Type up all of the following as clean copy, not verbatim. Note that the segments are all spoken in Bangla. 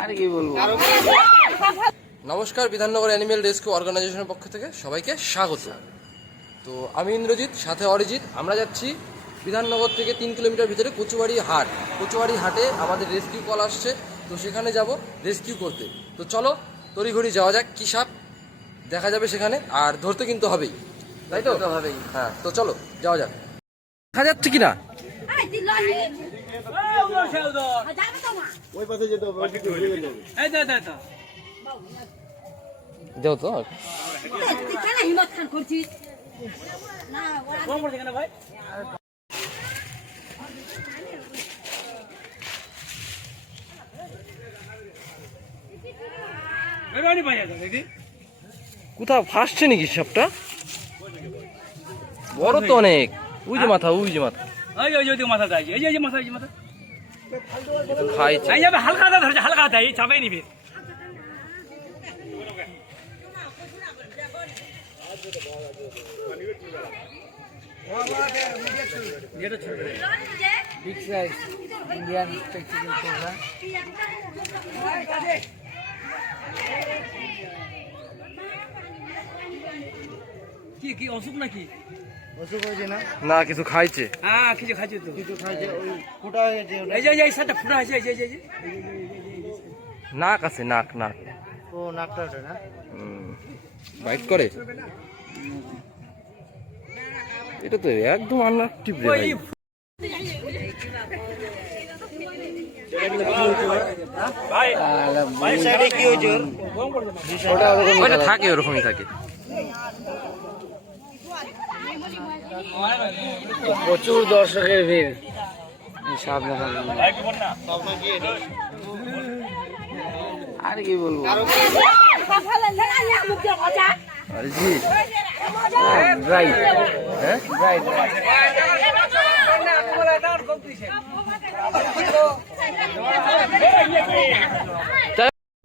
আর কি বলবো। নমস্কার, বিধাননগর অ্যানিমেল রেস্কিউ অর্গানাইজেশনের পক্ষ থেকে সবাইকে স্বাগত। তো আমি ইন্দ্রজিৎ, সাথে অরিজিৎ। আমরা যাচ্ছি বিধাননগর থেকে 3 কিলোমিটার ভিতরে কচুবাড়ি হাট। কচুবাড়ি হাটে আমাদের রেস্কিউ কল আসছে, তো সেখানে যাব রেস্কিউ করতে। তো চলো তড়িঘড়ি যাওয়া যাক। কী সাপ দেখা যাবে সেখানে, আর ধরতে কিন্তু হবেই, তাই তো? হবেই। হ্যাঁ, তো চলো যাওয়া যাক। দেখা যাচ্ছে কিনা যাও তো। কোথাও ফাঁসছে নাকি সাপটা? বড় তো অনেক। ওই যে মাথা, ওই যে মাথা, খাইছে। হালকা ধরছে, হালকা এই চাপাই নিবে। Big size Indian spectacle cobra. কি কি অসুখ নাকি? অসুখ হয়েছে না? না, কিছু খাইছে। হ্যাঁ, কিছু খাইছে তো। কিছু খাইছে, ওই ফুটা হয়েছে। এই যে এই সাইডটা ফুটা হয়েছে, এই যে নাক আছে, নাক নাক। ও নাকটা ওটা না? বাইট করে। এটা তো একদম আনঅ্যাক্টিভ রে ভাই। ভাই ভাই সাইডে কি হয়েছে ওর? ওটা থাকে, ওরকমই থাকে। প্রচুর দর্শকের ভিড় এই সাপ দেখার জন্য। আর কি বলবো। অরিজিৎ, রাইট হ্যাঁ রাইট।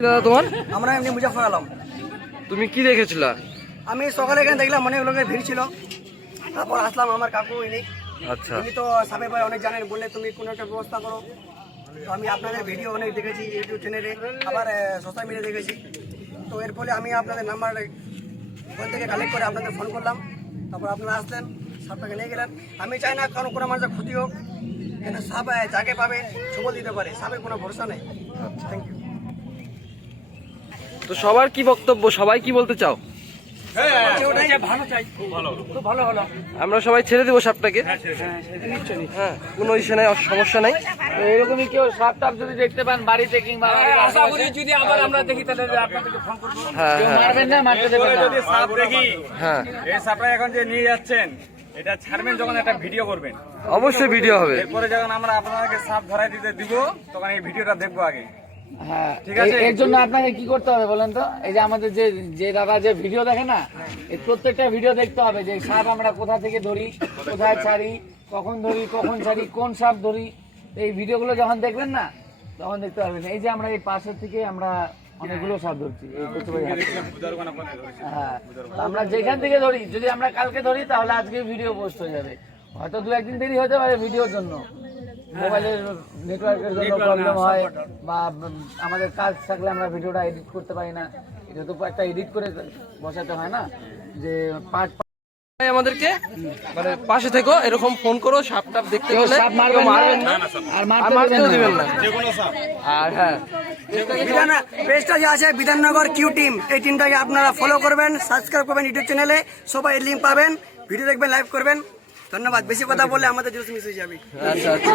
দাদা তোমার? আমরা এমনি মুজাফর আলম। তুমি কি দেখেছিলা? আমি সকালে এখানে দেখলাম অনেক লোকের ভিড় ছিল, তারপর আসলাম। আমার কাকু ইনি, আচ্ছা, উনি তো সাপের ভয় অনেক জানেন, বললে তুমি কোনো একটা ব্যবস্থা করো। তো আমি আপনাদের ভিডিও অনেক দেখেছি ইউটিউব চ্যানেলে, আবার সোশ্যাল মিডিয়া দেখেছি। তো এর ফলে আমি আপনাদের নাম্বার ওখান থেকে কালেক্ট করে আপনাদের ফোন করলাম। তারপর আপনারা আসলেন, সাপটাকে নিয়ে গেলেন। আমি চাই না কারণ কোনো মানুষের ক্ষতি হোক, কিন্তু সাপ যাকে পাবে সবল দিতে পারে, সাপের কোনো ভরসা নেই। Thank you. তো সবার কি বক্তব্য, সবাই কি বলতে চাও? ভালো চাই, খুব ভালো, খুব ভালো হলো। আমরা সবাই ছেড়ে দেবো সাপটাকে। হ্যাঁ, কোনো ইস্যু নাই, সমস্যা নাই। তো এরকমই কেউ সাপ টাপ যদি দেখতে পান বাড়িতে কিংবা আশা করি যদি আবার আমরা দেখি তাহলে আপনাদেরকে ফোন করবো। হ্যাঁ কেউ হ্যাঁ মারবেন না, মারতে দেবেন না। যদি সাপ দেখি, হ্যাঁ, এই সাপটা এখন যে নিয়ে যাচ্ছেন এটা ছাড়বেন, যখন একটা ভিডিও করবেন। অবশ্যই ভিডিও হবে। এরপরে যখন আমরা আপনাদেরকে সাপ ধরাই দিতে দিব, তখন এই ভিডিওটা দেখবো আগে। হ্যাঁ, ঠিক আছে। এর জন্য আপনাকে কি করতে হবে বলেন তো? এই যে আমাদের যে যে দাদা যে ভিডিও দেখে না, এই প্রত্যেকটা ভিডিও দেখতে হবে যে সাপ আমরা কোথা থেকে ধরি, কোথায় ছাড়ি, কখন ধরি, কখন ছাড়ি, কোন সাপ ধরি। এই ভিডিওগুলো যখন দেখবেন না, তখন দেখতে পারবেন। এই যে আমরা এই পাশের থেকে আমরা অনেকগুলো সাপ ধরছি এই কচুবাড়ি হাট থেকে। হ্যাঁ, তো আমরা যেখান থেকে ধরি, যদি আমরা কালকে ধরি তাহলে আজকে ভিডিও পোস্ট হয়ে যাবে। হয়তো 2-1 দিন দেরি হতে পারে ভিডিওর জন্য, মোবাইলের নেটওয়ার্কের জন্য প্রবলেম হয়, বা আমাদের কাজ থাকলে আমরা ভিডিওটা এডিট করতে পারি না। এটা তো একটা এডিট করে বসাতে হয় না, যে পার্ট। আমাদেরকে মানে পাশে থেকো, এরকম ফোন করো সাপ টাপ দেখতে গেলে। সাপ মারবেন না, আর মারতেও দিবেন না। আর হ্যাঁ, পেজটা যে আছে বিধাননগর কিউ টিম, এই টিমটাকে আপনারা ফলো করবেন, সাবস্ক্রাইব করবেন ইউটিউব চ্যানেলে, সবাই লিঙ্ক পাবেন, ভিডিও দেখবেন, লাইভ করবেন। ধন্যবাদ। বেশি কথা বললে আমাদের জোশ মিস হয়ে যাবে। আচ্ছা আচ্ছা।